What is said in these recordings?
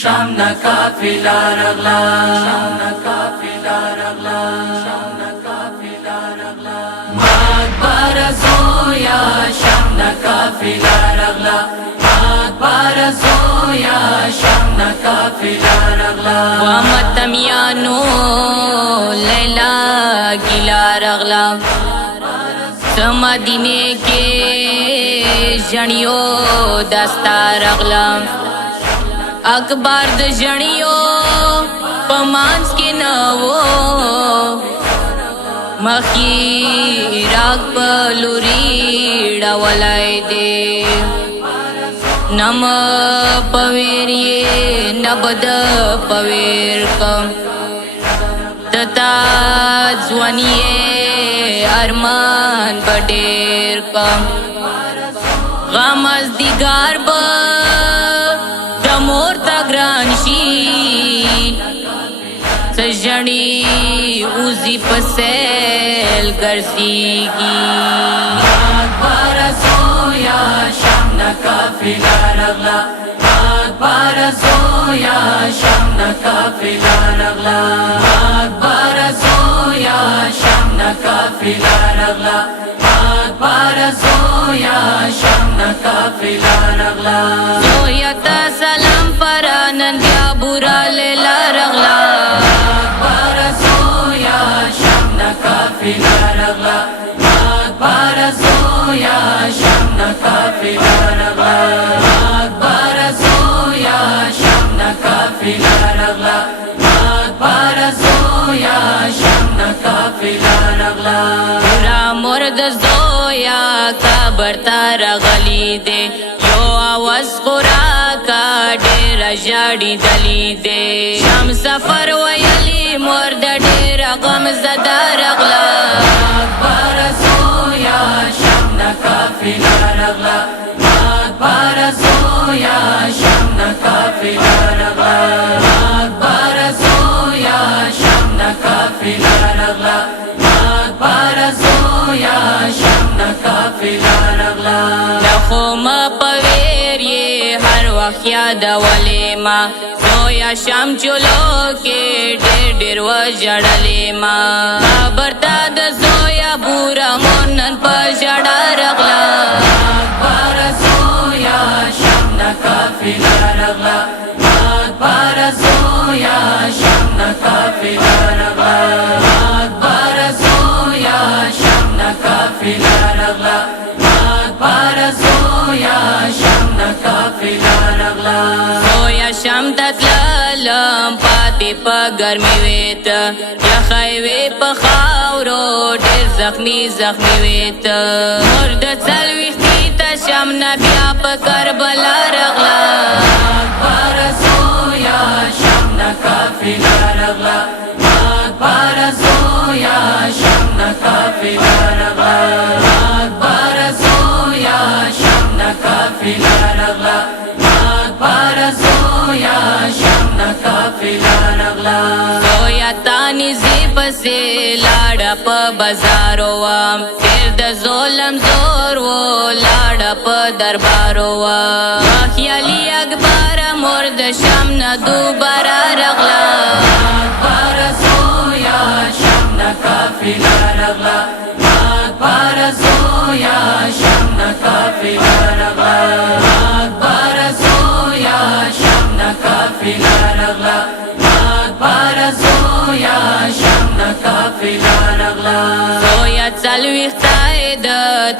شامنا قافله رغلا شامنا قافله رغلا شامنا قافله رغلا مات بارزویا شامنا قافله رغلا مات بارزویا شامنا قافله رغلا وامتمیانو لیلا گلا رغلا مدینے کے جنیو دستا رغلا اکبر د جنیو پمانس کے نوو مخی راگ پلوری ڈاولائی دے نم پویر یہ نبد پویر کم تتا ځوانیه ارمان بډیر کم غم از دیګار به د مور تا ګران شي سجړی اوزی پسیل ګرځيږي بارزویا شامنا قافله رغلا بارزویا شامنا قافله رغلا بارزویا شامنا قافله رغلا بارزویا شامنا قافله رغلا زویا تا سلام پرانن بیا بورا لیلا رغلا بارزویا شامنا قافله رغلا بارزویا شامنا قافله رغلا بارزویا شامنا قافله رغلا بارزویا شامنا قافله رغلا را مرد زویا قبر تا رغلی دے یو آواز خورا کا ډیر جاڑی دلی دے شام سفر ویلی مرد ډیر غم زدا رغلا بارزویا شامنا قافله رغلا بارزویا شامنا قافله رغلا بارزویا شامنا قافله رغلا بارزویا شامنا قافله رغلا نخو ما پویر یہ ہر وقت یاد ولی ما زویا شام چلو کے ډیر ډیر و جڑلی ما برتا د زویا بورا مونن پا جڑا رغلا بارزویا شامنا قافله رغلا بارزویا شامنا قافله رغلا بارزویا شامنا قافله رغلا بارزویا شامنا قافله رغلا زویا شام تتلالم پاتی پا گرمی ویت یخای وی پا خاورو ډیر زخمی زخمی ویت مرد چلویختی تا شام نبیا پا کربلا رغلا بارزویا شامنا قافله رغلا بارزویا شامنا قافله رغلا بارزویا شامنا قافله رغلا بارزویا شامنا قافله رغلا زویا تانی زیب سے لاڑا پا بازارو وام پھر د ظلم زور و لاڑا پا دربارو وام خیالی اکبر مرد شام نا دوبارا رغلا بارزویا شامنا قافله رغلا بارزویا شامنا قافله رغلا بارزویا شامنا قافله رغلا بارزویا شامنا قافله رغلا زویا چلویختای د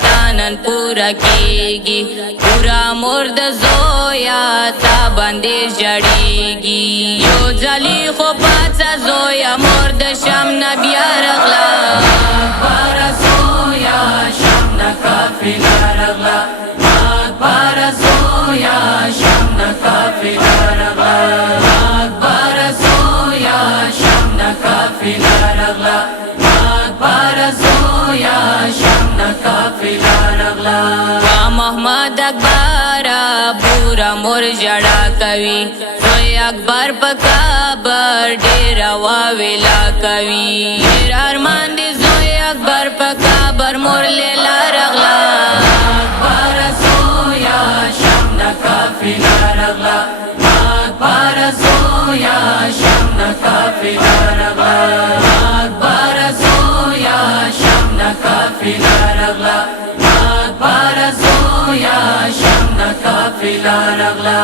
تانن پورا کیگی پورا مرد زویا تا باندې جړیږي یو ځلی خو پاڅه زویا مرد شام نبیا رغلا بارزویا شامنا قافله رغلا بارزویا شامنا قافله رغلا بارزویا شامنا قافله رغلا بارزویا شامنا قافله رغلا محمد اکبر بورا مور جڑا کوي زوی اکبر پکابر ډیر واویلا کوي ډیر ارمان دی زوی اکبر پکابر مور لیلا رغلا بارزویا شامنا قافله رغلا بارزویا رغلا مات بارزو یا شمنا کافلا رغلا